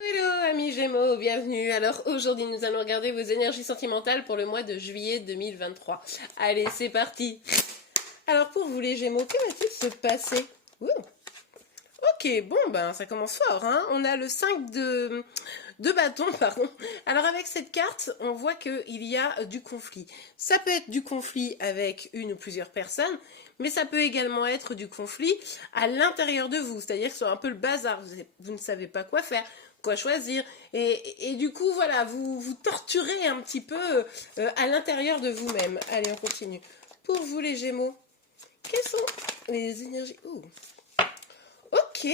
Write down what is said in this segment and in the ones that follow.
Hello amis Gémeaux, bienvenue. Alors aujourd'hui nous allons regarder vos énergies sentimentales pour le mois de juillet 2023. Allez, c'est parti. Alors pour vous les Gémeaux, que va-t-il se passer? Ouh. Ok, bon ben ça commence fort, hein. On a le 5 de bâton, pardon. Alors avec cette carte, on voit qu'il y a du conflit. Ça peut être du conflit avec une ou plusieurs personnes, mais ça peut également être du conflit à l'intérieur de vous. C'est-à-dire que c'est un peu le bazar, vous ne savez pas quoi faire, quoi choisir. Et du coup, voilà, vous torturez un petit peu à l'intérieur de vous-même. Allez, on continue. Pour vous les Gémeaux, quelles sont les énergies... Ouh. Ok,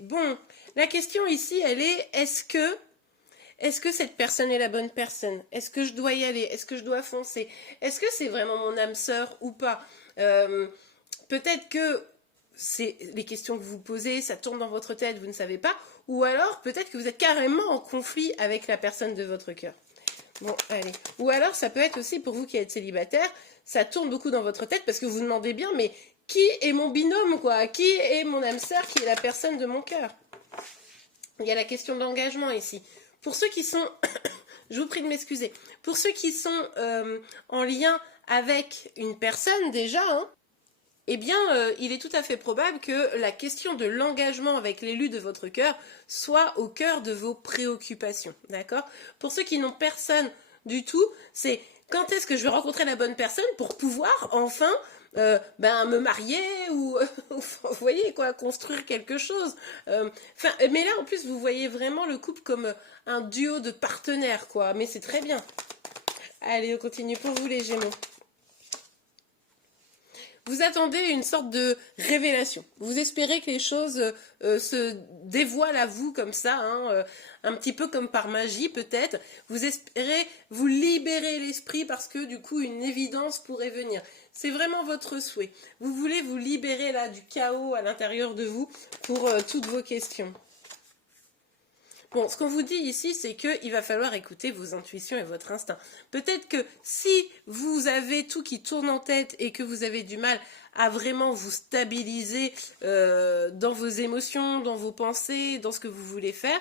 bon, la question ici, elle est, est-ce que cette personne est la bonne personne? Est-ce que je dois y aller? Est-ce que je dois foncer? Est-ce que c'est vraiment mon âme sœur ou pas? Peut-être que c'est les questions que vous posez, ça tourne dans votre tête, vous ne savez pas. Ou alors, peut-être que vous êtes carrément en conflit avec la personne de votre cœur. Bon, allez. Ou alors, ça peut être aussi pour vous qui êtes célibataire, ça tourne beaucoup dans votre tête parce que vous demandez bien, mais qui est mon binôme, quoi? Qui est mon âme sœur? Qui est la personne de mon cœur? Il y a la question de l'engagement ici. Pour ceux qui sont, je vous prie de m'excuser, pour ceux qui sont en lien avec une personne déjà, hein, eh bien, il est tout à fait probable que la question de l'engagement avec l'élu de votre cœur soit au cœur de vos préoccupations, d'accord? Pour ceux qui n'ont personne du tout, c'est quand est-ce que je vais rencontrer la bonne personne pour pouvoir enfin me marier ou vous voyez quoi, construire quelque chose. Mais là en plus vous voyez vraiment le couple comme un duo de partenaires quoi, mais c'est très bien. Allez, on continue pour vous les Gémeaux. Vous attendez une sorte de révélation. Vous espérez que les choses se dévoilent à vous comme ça, hein, un petit peu comme par magie peut-être. Vous espérez vous libérer l'esprit parce que du coup une évidence pourrait venir. C'est vraiment votre souhait. Vous voulez vous libérer là du chaos à l'intérieur de vous pour toutes vos questions. Bon, ce qu'on vous dit ici, c'est qu'il va falloir écouter vos intuitions et votre instinct. Peut-être que si vous avez tout qui tourne en tête et que vous avez du mal à vraiment vous stabiliser dans vos émotions, dans vos pensées, dans ce que vous voulez faire,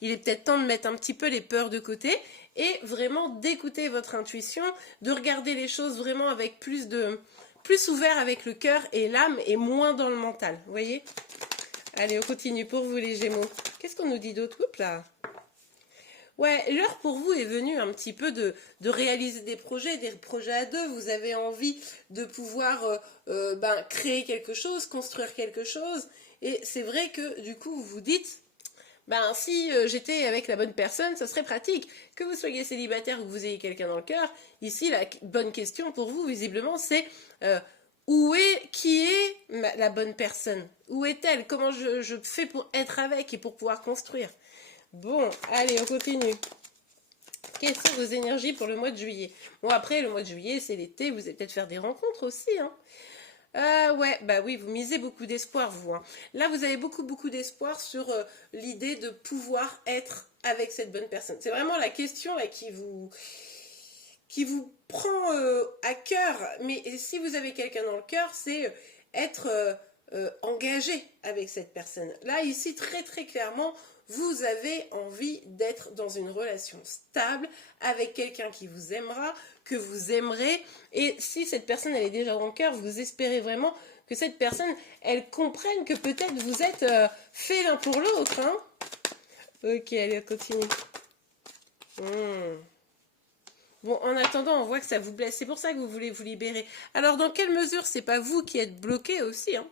il est peut-être temps de mettre un petit peu les peurs de côté et vraiment d'écouter votre intuition, de regarder les choses vraiment avec plus ouvert avec le cœur et l'âme et moins dans le mental. Vous voyez ? Allez, on continue pour vous les Gémeaux. Qu'est-ce qu'on nous dit d'autre? Oups là. Ouais, l'heure pour vous est venue un petit peu de réaliser des projets à deux. Vous avez envie de pouvoir créer quelque chose, construire quelque chose. Et c'est vrai que du coup, vous vous dites, si j'étais avec la bonne personne, ça serait pratique. Que vous soyez célibataire ou que vous ayez quelqu'un dans le cœur, ici, la bonne question pour vous, visiblement, c'est... qui est la bonne personne? Où est-elle? Comment je fais pour être avec et pour pouvoir construire? Bon, allez, on continue. Quelles sont vos énergies pour le mois de juillet? Bon, après, le mois de juillet, c'est l'été, vous allez peut-être faire des rencontres aussi, hein. Ouais, bah oui, vous misez beaucoup d'espoir, vous, hein. Là, vous avez beaucoup d'espoir sur l'idée de pouvoir être avec cette bonne personne. C'est vraiment la question là, qui vous prend à cœur, mais si vous avez quelqu'un dans le cœur, c'est être engagé avec cette personne. Là, ici, très clairement, vous avez envie d'être dans une relation stable avec quelqu'un qui vous aimera, que vous aimerez, et si cette personne, elle est déjà dans le cœur, vous espérez vraiment que cette personne, elle comprenne que peut-être vous êtes fait l'un pour l'autre, hein. Ok, allez, on continue. Bon, en attendant, on voit que ça vous blesse. C'est pour ça que vous voulez vous libérer. Alors, dans quelle mesure c'est pas vous qui êtes bloqué aussi, hein?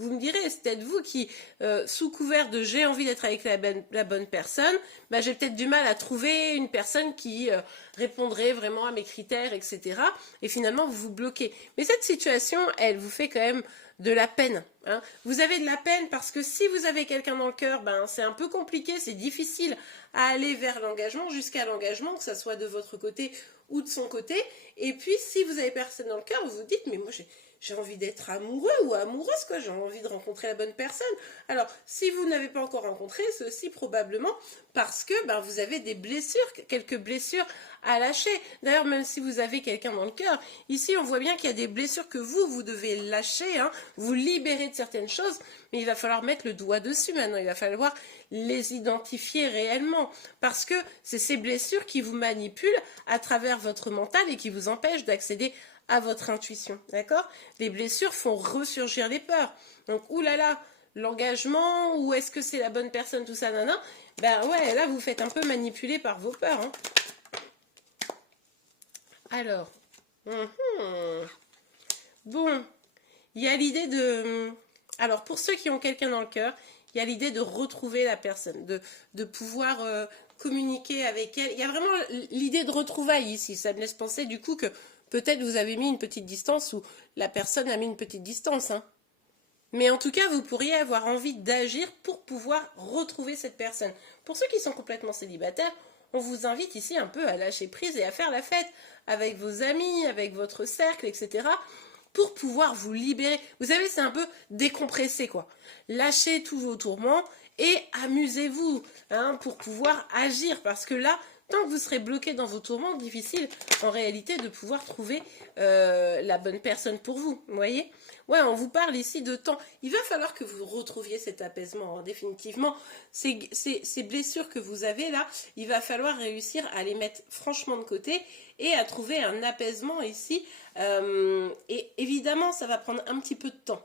Vous me direz, c'est peut-être vous qui, sous couvert de j'ai envie d'être avec la bonne personne, j'ai peut-être du mal à trouver une personne qui répondrait vraiment à mes critères, etc. Et finalement, vous vous bloquez. Mais cette situation, elle vous fait quand même de la peine, hein. Vous avez de la peine parce que si vous avez quelqu'un dans le cœur, c'est un peu compliqué, c'est difficile à aller vers l'engagement, jusqu'à l'engagement, que ça soit de votre côté ou de son côté. Et puis, si vous avez personne dans le cœur, vous vous dites, mais moi, j'ai envie d'être amoureux ou amoureuse, quoi. J'ai envie de rencontrer la bonne personne. Alors, si vous n'avez pas encore rencontré, c'est aussi probablement parce que ben, vous avez des blessures, quelques blessures à lâcher. D'ailleurs, même si vous avez quelqu'un dans le cœur, ici, on voit bien qu'il y a des blessures que vous devez lâcher, hein, vous libérer de certaines choses, mais il va falloir mettre le doigt dessus maintenant. Il va falloir les identifier réellement, parce que c'est ces blessures qui vous manipulent à travers votre mental et qui vous empêchent d'accéder à votre intuition, d'accord? Les blessures font ressurgir les peurs. Donc, oulala, l'engagement, ou est-ce que c'est la bonne personne, tout ça, nana? Ben ouais, là, vous faites un peu manipuler par vos peurs, hein. Alors, bon, il y a l'idée de... Alors, pour ceux qui ont quelqu'un dans le cœur, il y a l'idée de retrouver la personne, de pouvoir communiquer avec elle. Il y a vraiment l'idée de retrouvailles ici. Ça me laisse penser du coup que peut-être vous avez mis une petite distance ou la personne a mis une petite distance, hein. Mais en tout cas, vous pourriez avoir envie d'agir pour pouvoir retrouver cette personne. Pour ceux qui sont complètement célibataires, on vous invite ici un peu à lâcher prise et à faire la fête avec vos amis, avec votre cercle, etc. pour pouvoir vous libérer. Vous savez, c'est un peu décompresser, quoi. Lâchez tous vos tourments et amusez-vous, hein, pour pouvoir agir. Parce que là, tant que vous serez bloqué dans vos tourments, difficile en réalité de pouvoir trouver la bonne personne pour vous. Vous voyez? Ouais, on vous parle ici de temps. Il va falloir que vous retrouviez cet apaisement, hein, définitivement. Ces blessures que vous avez là, il va falloir réussir à les mettre franchement de côté et à trouver un apaisement ici. Et évidemment, ça va prendre un petit peu de temps.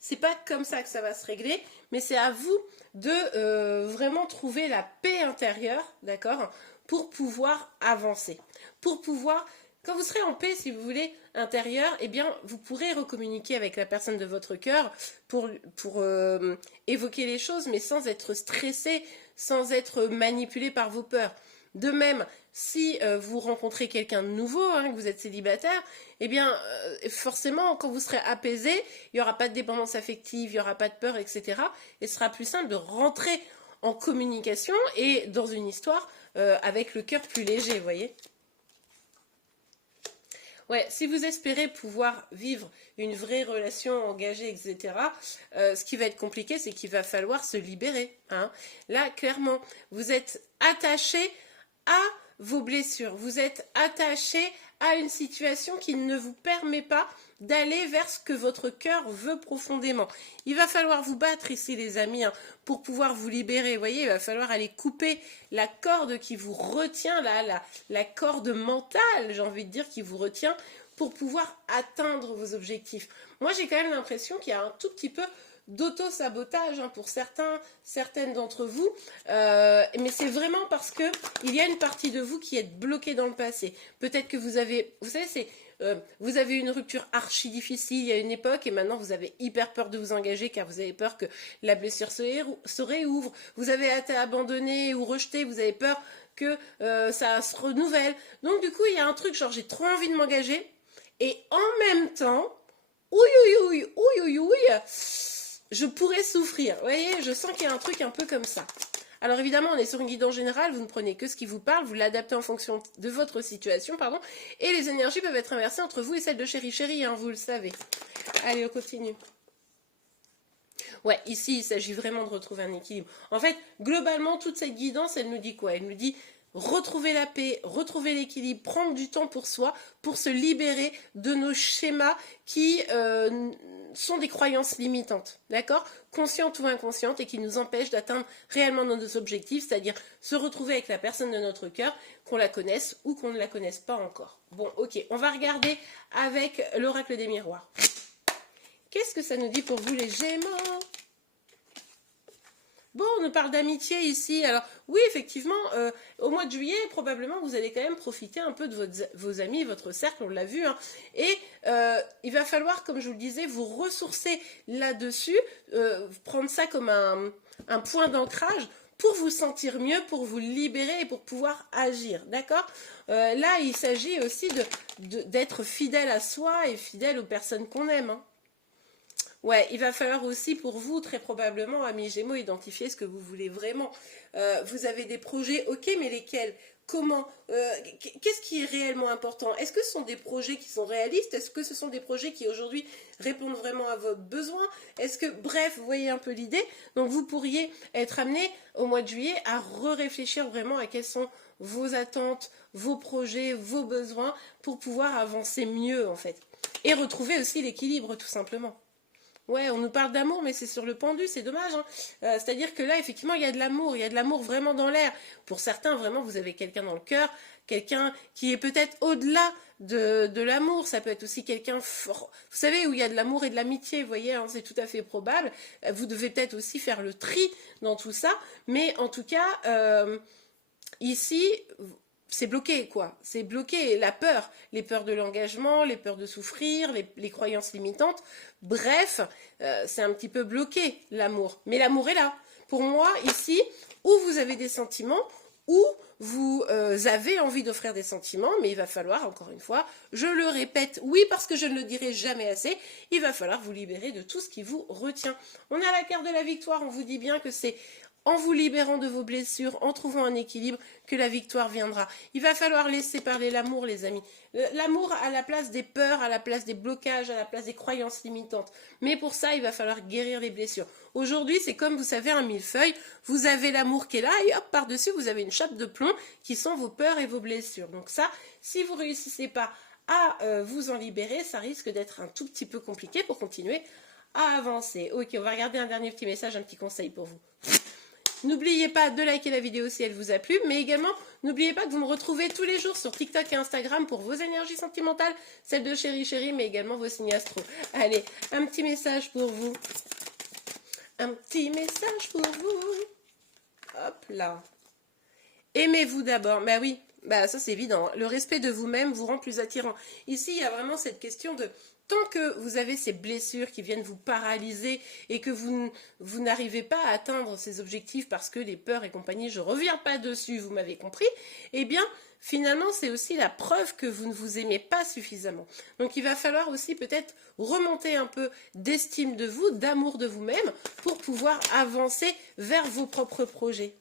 C'est pas comme ça que ça va se régler, mais c'est à vous de vraiment trouver la paix intérieure, d'accord, pour pouvoir avancer, pour pouvoir... Quand vous serez en paix, si vous voulez, intérieure, eh bien, vous pourrez recommuniquer avec la personne de votre cœur pour évoquer les choses, mais sans être stressé, sans être manipulé par vos peurs. De même, si vous rencontrez quelqu'un de nouveau, hein, que vous êtes célibataire, eh bien, forcément, quand vous serez apaisé, il n'y aura pas de dépendance affective, il n'y aura pas de peur, etc. Et ce sera plus simple de rentrer en communication et dans une histoire avec le cœur plus léger, vous voyez. Ouais, si vous espérez pouvoir vivre une vraie relation engagée, etc., ce qui va être compliqué, c'est qu'il va falloir se libérer, hein. Là, clairement, vous êtes attaché à vos blessures, vous êtes attaché à une situation qui ne vous permet pas d'aller vers ce que votre cœur veut profondément. Il va falloir vous battre ici, les amis, hein, pour pouvoir vous libérer. Vous voyez, il va falloir aller couper la corde qui vous retient, la corde mentale, j'ai envie de dire, qui vous retient pour pouvoir atteindre vos objectifs. Moi, j'ai quand même l'impression qu'il y a un tout petit peu d'auto-sabotage, hein, pour certaines d'entre vous, mais c'est vraiment parce que il y a une partie de vous qui est bloquée dans le passé. Peut-être que vous avez, vous savez, vous avez une rupture archi difficile il y a une époque et maintenant vous avez hyper peur de vous engager car vous avez peur que la blessure se réouvre. Vous avez été abandonné ou rejeté, vous avez peur que ça se renouvelle. Donc du coup, il y a un truc genre j'ai trop envie de m'engager et en même temps, je pourrais souffrir. Vous voyez, je sens qu'il y a un truc un peu comme ça. Alors évidemment, on est sur une guidance générale, vous ne prenez que ce qui vous parle, vous l'adaptez en fonction de votre situation, pardon, et les énergies peuvent être inversées entre vous et celles de chéri, hein, vous le savez. Allez, on continue. Ouais, ici, il s'agit vraiment de retrouver un équilibre. En fait, globalement, toute cette guidance, elle nous dit quoi? Elle nous dit retrouver la paix, retrouver l'équilibre, prendre du temps pour soi, pour se libérer de nos schémas qui sont des croyances limitantes, d'accord? Conscientes ou inconscientes et qui nous empêchent d'atteindre réellement nos objectifs, c'est-à-dire se retrouver avec la personne de notre cœur, qu'on la connaisse ou qu'on ne la connaisse pas encore. Bon, ok, on va regarder avec l'oracle des miroirs. Qu'est-ce que ça nous dit pour vous les Gémeaux? Bon, on nous parle d'amitié ici. Alors, oui, effectivement, au mois de juillet, probablement, vous allez quand même profiter un peu de vos amis, votre cercle, on l'a vu. Hein. Et il va falloir, comme je vous le disais, vous ressourcer là-dessus, prendre ça comme un point d'ancrage pour vous sentir mieux, pour vous libérer et pour pouvoir agir. D'accord? Là, il s'agit aussi d'être fidèle à soi et fidèle aux personnes qu'on aime. Hein. Ouais, il va falloir aussi pour vous, très probablement, amis Gémeaux, identifier ce que vous voulez vraiment. Vous avez des projets, ok, mais lesquels? Comment? Qu'est-ce qui est réellement important? Est-ce que ce sont des projets qui sont réalistes? Est-ce que ce sont des projets qui aujourd'hui répondent vraiment à vos besoins? Est-ce que, bref, vous voyez un peu l'idée? Donc vous pourriez être amené au mois de juillet à réfléchir vraiment à quelles sont vos attentes, vos projets, vos besoins pour pouvoir avancer mieux en fait. Et retrouver aussi l'équilibre tout simplement. Ouais, on nous parle d'amour, mais c'est sur le pendu, c'est dommage, hein. C'est-à-dire que là, effectivement, il y a de l'amour vraiment dans l'air. Pour certains, vraiment, vous avez quelqu'un dans le cœur, quelqu'un qui est peut-être au-delà de l'amour. Ça peut être aussi quelqu'un fort. Vous savez, où il y a de l'amour et de l'amitié, vous voyez, hein, c'est tout à fait probable. Vous devez peut-être aussi faire le tri dans tout ça. Mais en tout cas, ici, c'est bloqué, quoi. C'est bloqué. La peur, les peurs de l'engagement, les peurs de souffrir, les croyances limitantes. Bref, c'est un petit peu bloqué, l'amour. Mais l'amour est là. Pour moi, ici, où vous avez des sentiments, où vous avez envie d'offrir des sentiments, mais il va falloir, encore une fois, je le répète, oui, parce que je ne le dirai jamais assez, il va falloir vous libérer de tout ce qui vous retient. On a la carte de la victoire, on vous dit bien que c'est en vous libérant de vos blessures, en trouvant un équilibre, que la victoire viendra. Il va falloir laisser parler l'amour, les amis. L'amour à la place des peurs, à la place des blocages, à la place des croyances limitantes. Mais pour ça, il va falloir guérir les blessures. Aujourd'hui, c'est comme, vous savez, un millefeuille. Vous avez l'amour qui est là et hop, par-dessus, vous avez une chape de plomb qui sont vos peurs et vos blessures. Donc ça, si vous ne réussissez pas à vous en libérer, ça risque d'être un tout petit peu compliqué pour continuer à avancer. Ok, on va regarder un dernier petit message, un petit conseil pour vous. N'oubliez pas de liker la vidéo si elle vous a plu, mais également, n'oubliez pas que vous me retrouvez tous les jours sur TikTok et Instagram pour vos énergies sentimentales, celles de Chéri Chéri, mais également vos signes astro. Allez, un petit message pour vous. Un petit message pour vous. Hop là. Aimez-vous d'abord. Bah oui, bah ça c'est évident. Le respect de vous-même vous rend plus attirant. Ici, il y a vraiment cette question de... Tant que vous avez ces blessures qui viennent vous paralyser et que vous n'arrivez pas à atteindre ces objectifs parce que les peurs et compagnie, je ne reviens pas dessus, vous m'avez compris, eh bien, finalement, c'est aussi la preuve que vous ne vous aimez pas suffisamment. Donc, il va falloir aussi peut-être remonter un peu d'estime de vous, d'amour de vous-même pour pouvoir avancer vers vos propres projets.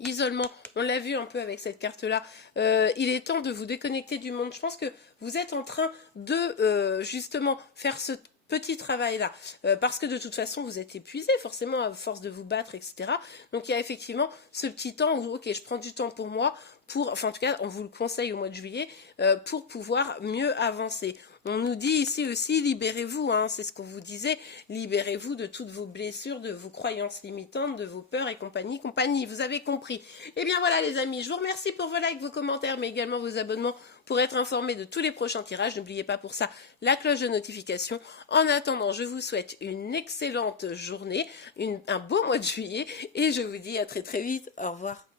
Isolement, on l'a vu un peu avec cette carte-là. Il est temps de vous déconnecter du monde. Je pense que vous êtes en train de justement faire ce petit travail-là. Parce que de toute façon, vous êtes épuisé forcément à force de vous battre, etc. Donc il y a effectivement ce petit temps où, ok, je prends du temps pour moi, enfin en tout cas, on vous le conseille au mois de juillet, pour pouvoir mieux avancer. On nous dit ici aussi, libérez-vous, hein, c'est ce qu'on vous disait, libérez-vous de toutes vos blessures, de vos croyances limitantes, de vos peurs et compagnie, vous avez compris. Eh bien voilà les amis, je vous remercie pour vos likes, vos commentaires, mais également vos abonnements pour être informés de tous les prochains tirages. N'oubliez pas pour ça la cloche de notification. En attendant, je vous souhaite une excellente journée, un beau mois de juillet, et je vous dis à très très vite, au revoir.